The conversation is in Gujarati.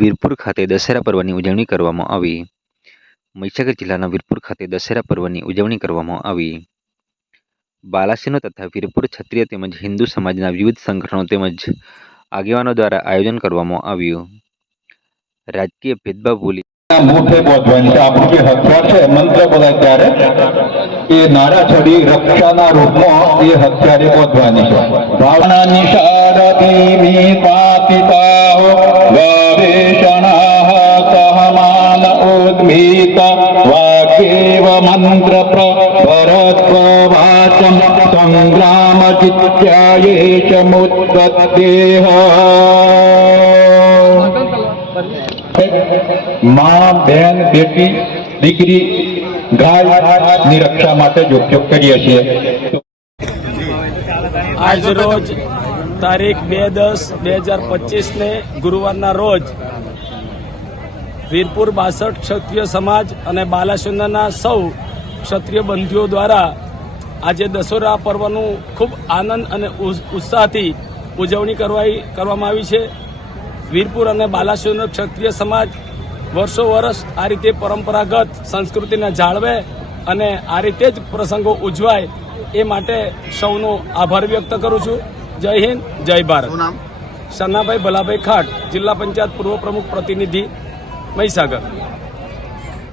વીરપુર ખાતે દશેરા પર્વની ઉજવણી કરવામાં આવી. મહીસાગર જિલ્લાના વીરપુર ખાતે દશેરા પર્વની ઉજવણી કરવામાં આવી. બાલાસિનો તથા વીરપુર ક્ષત્રિય તેમજ હિન્દુ સમાજના વિવિધ સંગઠનો તેમજ આગેવાનો દ્વારા આયોજન કરવામાં આવ્યું. રાજકીય ભેદભાવ ભૂલી નારા છડી રક્ષાના રૂપમાં એ હથિયારે ભાવના નિષાદતી મંત્ર પ્રભરત્વ વાચમ સંગ્રામ ચિત્યાયે ચ મુત્પત્તેહમાં બેન બેટી દીકરી ગાય રક્ષા માટે જ ઉપયોગ કરીએ છીએ આજ રોજ તારીખ બે દસ બે હજાર પચીસને ગુરુવારના રોજ વીરપુર બાસઠ ક્ષત્રિય સમાજ અને બાલાસુંદરના સૌ ક્ષત્રિય બંધુઓ દ્વારા આજે દશેરા પર્વનું ખૂબ આનંદ અને ઉત્સાહથી ઉજવણી કરવાઈ કરવામાં આવી છે. વીરપુર અને બાલાસુંદર ક્ષત્રિય સમાજ વર્ષો વર્ષ આ રીતે પરંપરાગત સંસ્કૃતિને જાળવે અને આ રીતે જ પ્રસંગો ઉજવાય એ માટે સૌનો આભાર વ્યક્ત કરું છું. જય હિન્દ જય ભારત. સન્નાભાઈ ભલાભાઈ ખાટ જિલ્લા પંચાયત પૂર્વ પ્રમુખ પ્રતિનિધિ. મહીસાગર